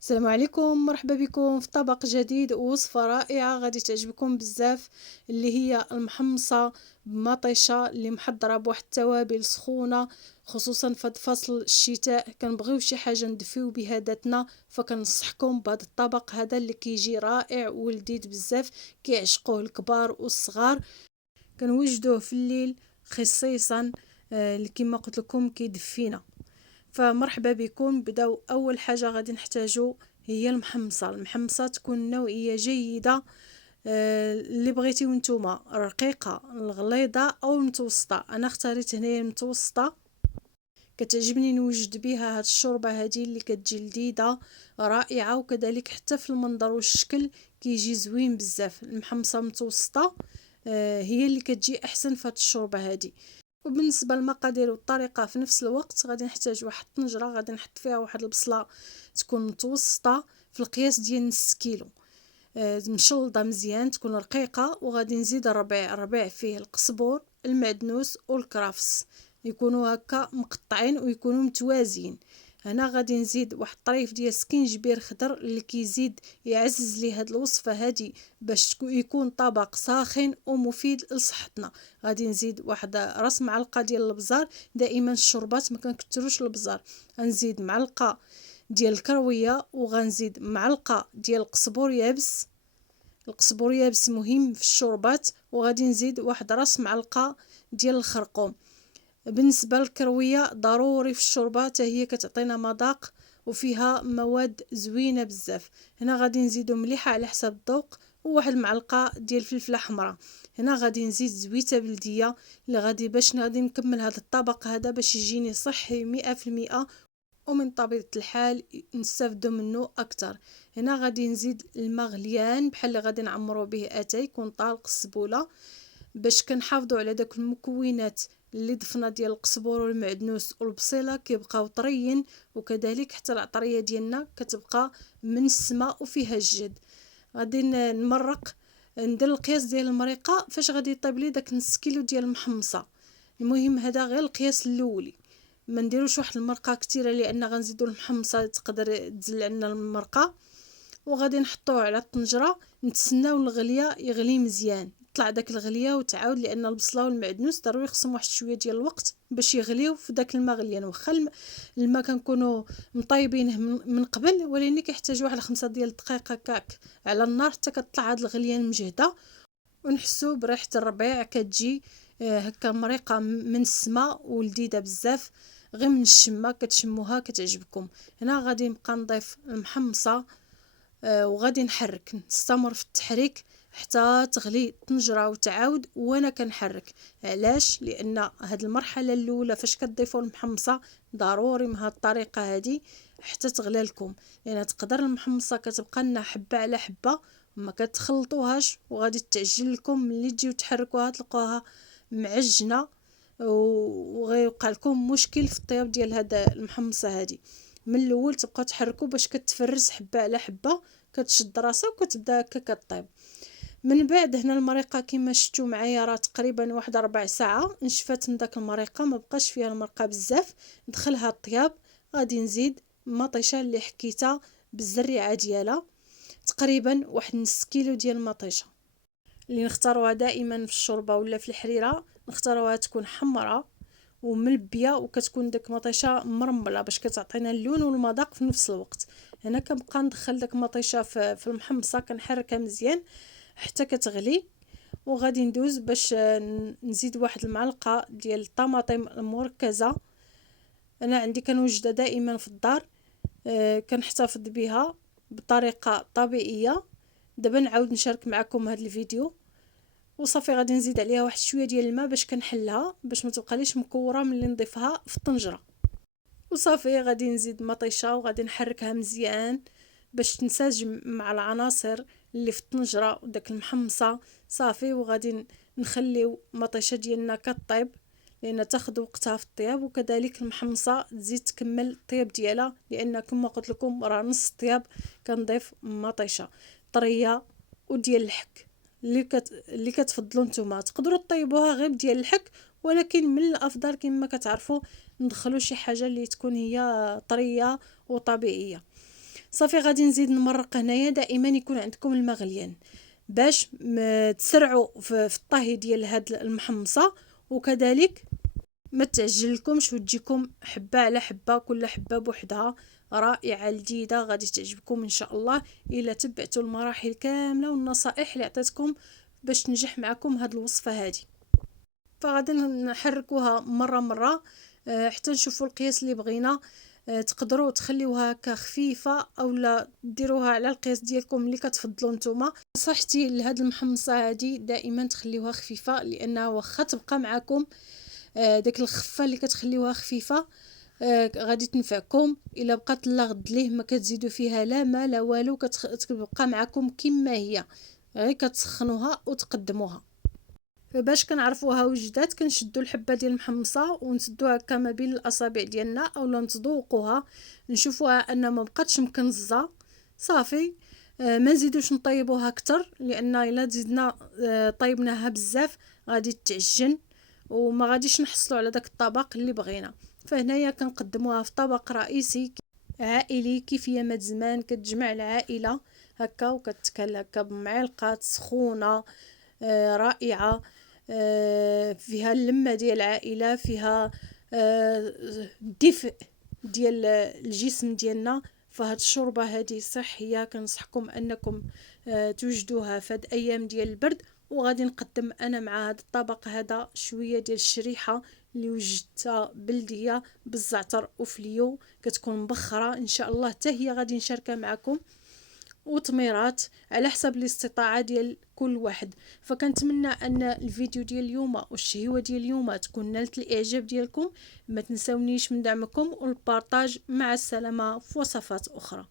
السلام عليكم، مرحبا بكم في طبق جديد ووصفة رائعة غادي تعجبكم بزاف، اللي هي المحمصة بمطيشة اللي محضرة بواحد التوابل سخونة. خصوصا في هاد فصل الشتاء كنبغيو شي حاجة ندفيو بها ذاتنا، فكنصحكم بهذا الطبق هذا اللي كيجي رائع ولذيذ بزاف، كيعشقوه الكبار والصغار. كنوجدوه في الليل خصيصا، اللي كما قلت لكم كيدفينا. فمرحبا بكم. بداو اول حاجه غادي نحتاجو هي المحمصه تكون نوعيه جيده. اللي بغيتيو نتوما رقيقه الغليظه او المتوسطه، انا اختاريت هنايا المتوسطه. كتعجبني نوجد بها هاد الشوربه هادي اللي كتجي لذيذه رائعه، وكذلك حتى في المنظر والشكل كيجي زوين بزاف. المحمصه متوسطه هي اللي كتجي احسن في هاد الشوربه هادي. وبالنسبه للمقادير والطريقه في نفس الوقت، غادي نحتاج واحد الطنجره غادي نحط فيها واحد البصله تكون متوسطه في القياس ديال نص كيلو، مشلضه مزيان تكون رقيقه. وغادي نزيد الربيع فيه القزبور المعدنوس والكرفس، يكونوا هكا مقطعين ويكونوا متوازيين. هنا غادي نزيد واحد الطريف ديال سكينجبير خضر اللي كيزيد يعزز لي هاد الوصفه هادي باش يكون طبق ساخن ومفيد لصحتنا. غادي نزيد واحد راس معلقه ديال البزار، دائما الشربات ما كنكثروش البزار. غنزيد معلقه ديال الكرويه، وغنزيد معلقه ديال القزبور يابس. القزبور يابس مهم في الشوربات. وغادي نزيد واحد راس معلقه ديال الخرقوم. بالنسبه للكرويه ضروري في الشوربات، هي كتعطينا مذاق وفيها مواد زوينه بزاف. هنا غادي نزيدو مليحه على حسب الذوق، وواحد المعلقه ديال الفلفله حمراء. هنا غادي نزيد زويته بلديه اللي غادي نكمل هذا الطبق هذا باش يجيني صحي 100%، ومن طبيعة الحال نستافدو منه اكثر. هنا غادي نزيد الماء غليان بحال اللي غادي نعمرو به اتاي يكون طالق السبوله، باش كنحافظوا على داك المكونات اللي ضفنا ديال القزبور والمعدنوس والبصيله كيبقاو طريين، وكذلك حتى العطريه ديالنا كتبقى من السماء وفيها الجد. غادي نمرق، ندير القياس ديال المريقه فاش غادي يطيب لي داك نص كيلو ديال المحمصه. المهم هذا غير القياس الاولي، ما نديروش واحد المرقه كثيره لان غنزيدوا المحمصه تقدر تزل عنا المرقه. وغادي نحطوه على الطنجره، نتسناو الغليه يغلي مزيان، طلع داك الغليه وتعاود، لان البصله والمعدنوس ضروري خصهم واحد شويه ديال الوقت باش يغليو في داك الماء غليان. واخا الماء كنكونوا مطيبينه من قبل، ولكن كيحتاج واحد 5 ديال الدقائق هكاك على النار حتى كتطلع هاد الغليان مجهده، ونحسو بريحه الربيع كتجي هكا مريقه من السماء ولذيذه بزاف. غير من الشمه كتشموها كتعجبكم. هنا غادي نبقى نضيف المحمصه، وغادي نستمر في التحريك حتى تغلي الطنجره وتعاود وانا كنحرك. علاش؟ لان هاد المرحله الاولى فاش كتضيفوا المحمصه ضروري من هاد الطريقه هادي حتى تغلى لكم، لان تقدر المحمصه كتبقى لنا حبه على حبه ما كتخلطوهاش، وغادي تعجل لكم ملي تجيو تحركوها تلقوها معجنه، وغيوقع لكم مشكل في الطياب ديال هاد المحمصه هادي. من الاول تبقاو تحركوا باش كتفرز حبه على حبه، كتشد راسها وكتبدا هكا كطيب. من بعد هنا المريقه كما شفتوا معايا راه تقريبا واحد ربع ساعه نشفات من داك المريقه، ما بقاش فيها المرقه بزاف. ندخلها الطياب، غادي نزيد مطيشه اللي حكيتها بالزريعه ديالها، تقريبا واحد نص كيلو ديال المطيشه. اللي نختاروها دائما في الشوربه ولا في الحريره نختاروها تكون حمراء وملبيه، وكتكون داك مطيشه مرمله باش كتعطينا اللون والمذاق في نفس الوقت. هنا كنبقى ندخل داك مطيشه في المحمصه، كنحركها مزيان حتى كتغلي. وغادي ندوز باش نزيد واحد المعلقه ديال الطماطم المركزه. انا عندي كنوجدها دائما في الدار، كنحتفظ بها بطريقه طبيعيه. دابا نعاود نشارك معكم هذا الفيديو. وصافي غادي نزيد عليها واحد شويه ديال الماء باش كنحلها باش ما تبقاليش مكوره ملي نضيفها في الطنجره. وصافي غادي نزيد مطيشه وغادي نحركها مزيان باش تنسجم مع العناصر اللي في الطنجره وداك المحمصه. صافي وغادي نخليو مطيشه ديالنا كطيب، لان تاخذ وقتها في الطياب، وكذلك المحمصه تزيد تكمل الطياب ديالها، لان كما قلت لكم راه نص الطياب كنضيف مطيشه طريه وديال الحك. اللي كتفضلوا نتوما تقدروا طيبوها غير ديال الحك، ولكن من الافضل كما كتعرفوا ندخلوا شي حاجه اللي تكون هي طريه وطبيعيه. صافي غادي نزيد نمرق هنايا. دائما يكون عندكم الماء غليان باش تسرعوا في الطهي ديال هاد المحمصه، وكذلك ما تعجلكمش وتجيكم حبه على حبه، كل حبه بوحدها رائعه لذيذه غادي تعجبكم ان شاء الله الا تبعتوا المراحل كامله والنصائح اللي عطيتكم باش تنجح معكم هاد الوصفه هذه. فغادي نحركوها مره مره حتى نشوفوا القياس اللي بغينا. تقدروا تخليوها هكا خفيفه اولا ديروها على القياس ديالكم اللي كتفضلوا نتوما. نصيحتي لهاد المحمصه هذه دائما تخليوها خفيفه، لانها واخا تبقى معكم داك الخفه اللي كتخليوها خفيفه غادي تنفعكم. الا بقات لا غد ليه ما كتزيدوا فيها لا ما لا والو، كتبقى معكم كما هي، غير كتسخنوها وتقدموها. فباش كنعرفوها وجدات كنشدوا الحبه ديال المحمصه ونسدوها هكا ما بين الاصابع ديالنا اولا نتذوقوها نشوفوها ان ما بقاتش مكنزه. صافي ما نزيدوش نطيبوها اكثر، لان الا زدنا طيبناها بزاف غادي تعجن وما غاديش نحصلوا على داك الطبق اللي بغينا. فهنايا كنقدموها في طبق رئيسي عائلي كيف ما زمان كتجمع العائله هكا وكتكل هكا بمعلقه سخونه رائعه فيها اللمه ديال العائله، فيها الدفء ديال الجسم ديالنا. فهاد الشوربه هذه صحيه كنصحكم انكم توجدوها في هاد الايام ديال البرد. وغادي نقدم انا مع هذا الطبق هذا شويه ديال الشريحه اللي وجدتها بلديه بالزعتر وفليو كتكون مبخره ان شاء الله، حتى هي غادي نشاركها معكم، وتميرات على حسب الاستطاعه ديال كل واحد. فكنتمنى ان الفيديو ديال اليوم والشهيوه ديال اليوم تكون نالت الاعجاب ديالكم. ما تنساونيش من دعمكم والبارطاج. مع السلامه في وصفات اخرى.